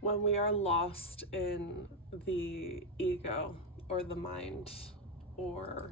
When we are lost in the ego or the mind, or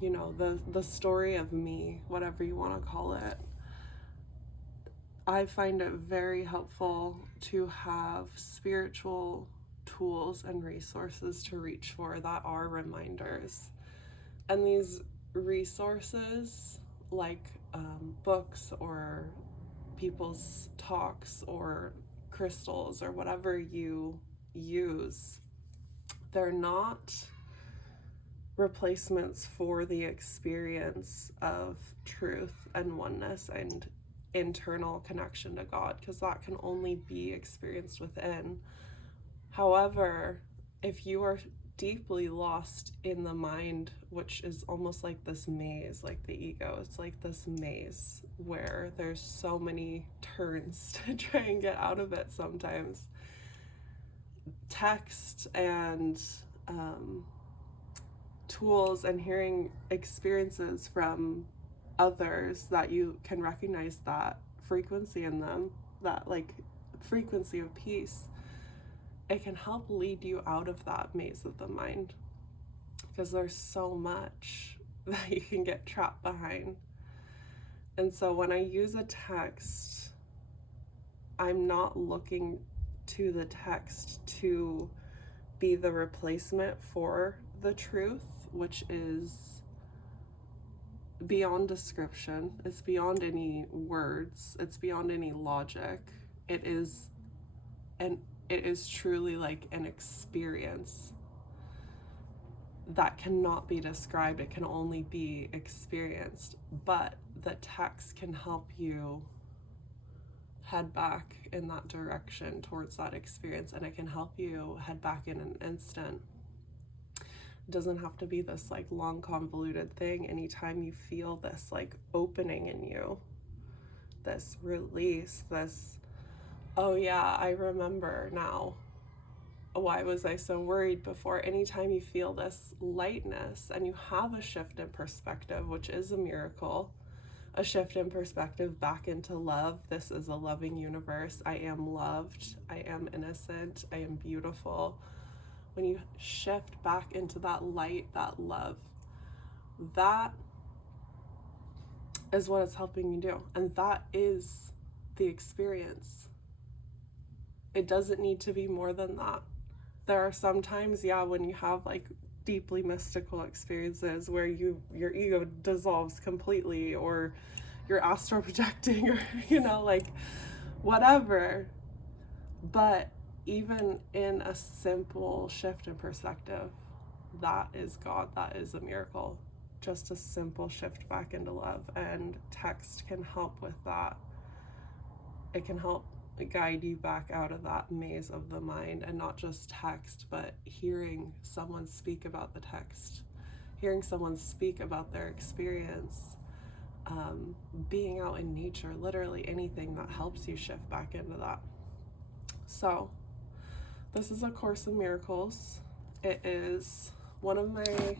the story of me, whatever you want to call it, I find it very helpful to have spiritual tools and resources to reach for that are reminders. And these resources, like books or people's talks or crystals or whatever you use, they're not replacements for the experience of truth and oneness and internal connection to God, because that can only be experienced within. However, if you are deeply lost in the mind, which is almost like this maze, like the ego, it's like this maze where there's so many turns to try and get out of it sometimes. Text and tools and hearing experiences from others that you can recognize that frequency in them, that like frequency of peace, it can help lead you out of that maze of the mind, because there's so much that you can get trapped behind. And so when I use a text, I'm not looking to the text to be the replacement for the truth, which is beyond description. It's beyond any words. It's beyond any logic. It is truly like an experience that cannot be described. It can only be experienced. But the text can help you head back in that direction towards that experience, and it can help you head back in an instant. It doesn't have to be this like long convoluted thing. Anytime you feel this like opening in you, this release, this, oh yeah, I remember now, why was I so worried before? Anytime you feel this lightness and you have a shift in perspective, which is a miracle, a shift in perspective back into love. This is a loving universe. I am loved. I am innocent. I am beautiful. When you shift back into that light, that love, that is what it's helping you do. And that is the experience. It doesn't need to be more than that. There are some times, yeah, when you have like deeply mystical experiences where your ego dissolves completely, or you're astral projecting, or like whatever. But even in a simple shift in perspective, that is God, that is a miracle. Just a simple shift back into love, and text can help with that. It can help guide you back out of that maze of the mind, and not just text, but hearing someone speak about the text, hearing someone speak about their experience, being out in nature, literally anything that helps you shift back into that. So this is A Course in Miracles. It is one of my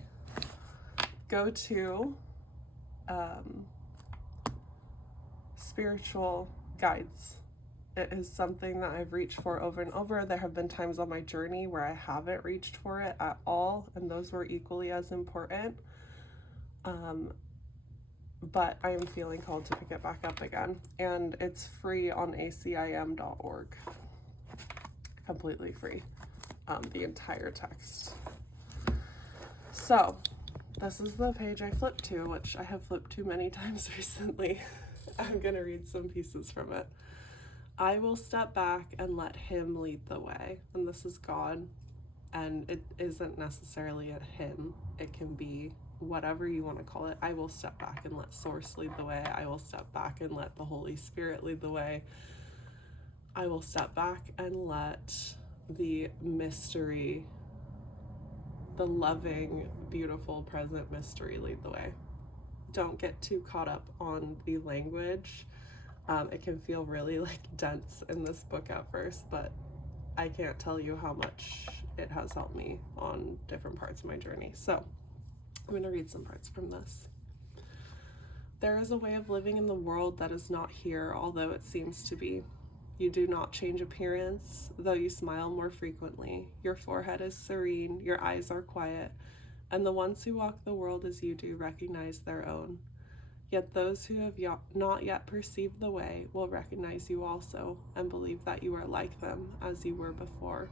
go-to spiritual guides. It is something that I've reached for over and over. There have been times on my journey where I haven't reached for it at all, and those were equally as important. But I am feeling called to pick it back up again. And it's free on acim.org. Completely free. The entire text. So, this is the page I flipped to, which I have flipped to many times recently. I'm going to read some pieces from it. I will step back and let him lead the way. And this is God. And it isn't necessarily a him. It can be whatever you want to call it. I will step back and let Source lead the way. I will step back and let the Holy Spirit lead the way. I will step back and let the mystery, the loving, beautiful, present mystery lead the way. Don't get too caught up on the language. It can feel really like dense in this book at first, but I can't tell you how much it has helped me on different parts of my journey. So I'm going to read some parts from this. There is a way of living in the world that is not here, although it seems to be. You do not change appearance, though you smile more frequently. Your forehead is serene, your eyes are quiet, and the ones who walk the world as you do recognize their own. Yet those who have not yet perceived the way will recognize you also, and believe that you are like them as you were before.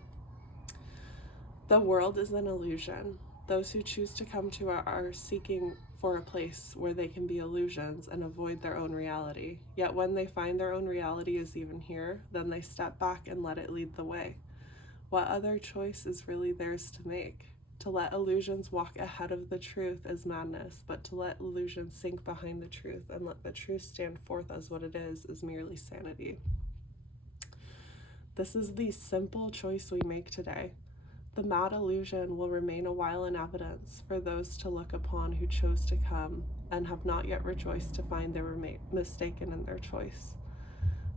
The world is an illusion. Those who choose to come to it are seeking for a place where they can be illusions and avoid their own reality. Yet when they find their own reality is even here, then they step back and let it lead the way. What other choice is really theirs to make? To let illusions walk ahead of the truth is madness, but to let illusions sink behind the truth and let the truth stand forth as what it is merely sanity. This is the simple choice we make today. The mad illusion will remain a while in evidence for those to look upon who chose to come and have not yet rejoiced to find they were mistaken in their choice.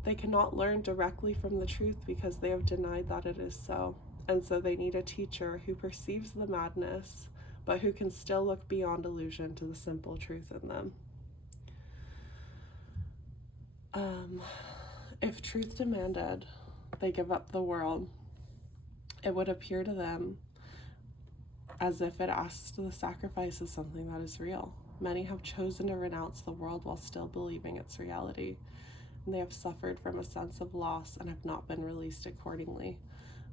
They cannot learn directly from the truth because they have denied that it is so, and so they need a teacher who perceives the madness, but who can still look beyond illusion to the simple truth in them. If truth demanded they give up the world, it would appear to them as if it asked the sacrifice of something that is real. Many have chosen to renounce the world while still believing its reality, and they have suffered from a sense of loss and have not been released accordingly.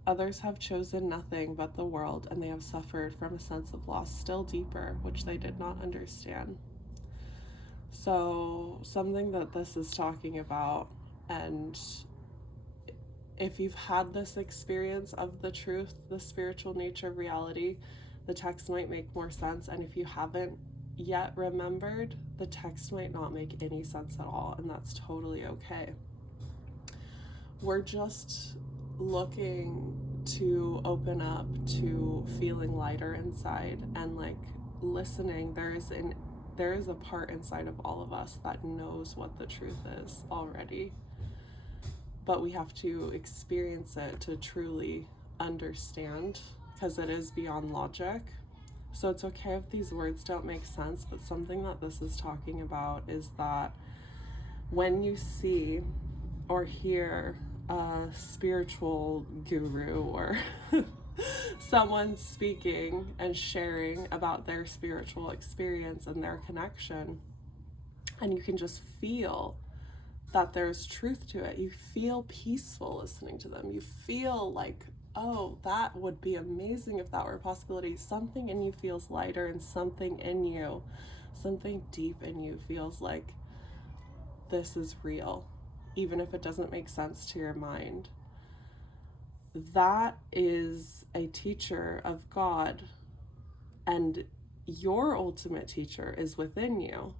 Others have chosen nothing but the world, and they have suffered from a sense of loss still deeper, which they did not understand. So, something that this is talking about, and if you've had this experience of the truth, the spiritual nature of reality, the text might make more sense. And if you haven't yet remembered, the text might not make any sense at all, and that's totally okay. We're just looking to open up to feeling lighter inside and like listening. There is a part inside of all of us that knows what the truth is already, but we have to experience it to truly understand, because it is beyond logic. So it's okay if these words don't make sense, but something that this is talking about is that when you see or hear a spiritual guru or someone speaking and sharing about their spiritual experience and their connection, and you can just feel that there's truth to it. You feel peaceful listening to them. You feel like, oh, that would be amazing if that were a possibility. Something in you feels lighter, and something in you, something deep in you feels like this is real, even if it doesn't make sense to your mind. That is a teacher of God, and your ultimate teacher is within you.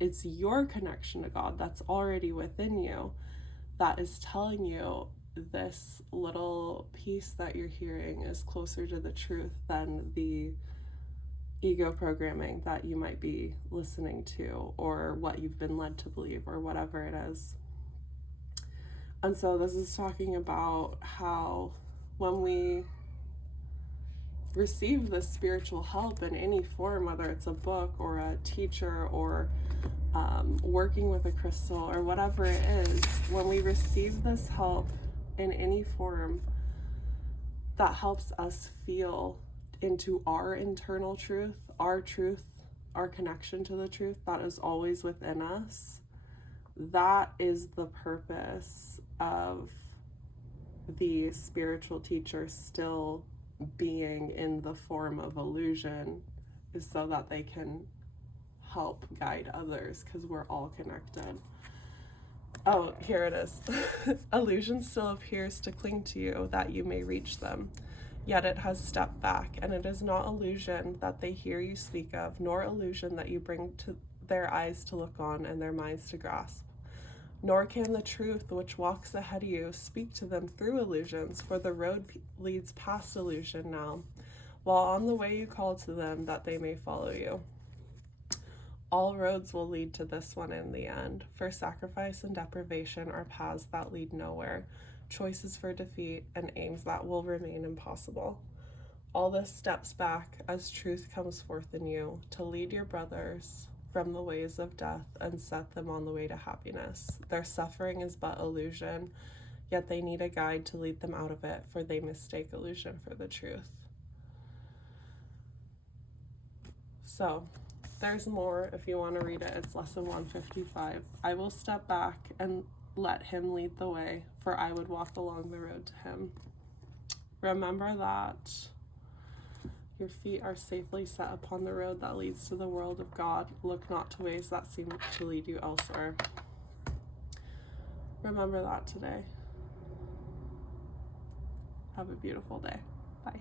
It's your connection to God that's already within you that is telling you this little piece that you're hearing is closer to the truth than the ego programming that you might be listening to, or what you've been led to believe, or whatever it is. And so this is talking about how when we receive this spiritual help in any form, whether it's a book or a teacher or working with a crystal or whatever it is, when we receive this help in any form that helps us feel into our internal truth, our connection to the truth that is always within us, that is the purpose of the spiritual teacher still being in the form of illusion, is so that they can help guide others, because we're all connected. Oh, here it is. Illusion still appears to cling to you that you may reach them, yet it has stepped back, and it is not illusion that they hear you speak of, nor illusion that you bring to their eyes to look on and their minds to grasp. Nor can the truth which walks ahead of you speak to them through illusions, for the road leads past illusion now, while on the way you call to them that they may follow you. All roads will lead to this one in the end, for sacrifice and deprivation are paths that lead nowhere, choices for defeat, and aims that will remain impossible. All this steps back as truth comes forth in you to lead your brothers from the ways of death and set them on the way to happiness. Their suffering is but illusion, yet they need a guide to lead them out of it, for they mistake illusion for the truth. So there's more if you want to read it. It's lesson 155. I will step back and let him lead the way, for I would walk along the road to him. Remember that your feet are safely set upon the road that leads to the world of God. Look not to ways that seem to lead you elsewhere. Remember that today. Have a beautiful day. Bye.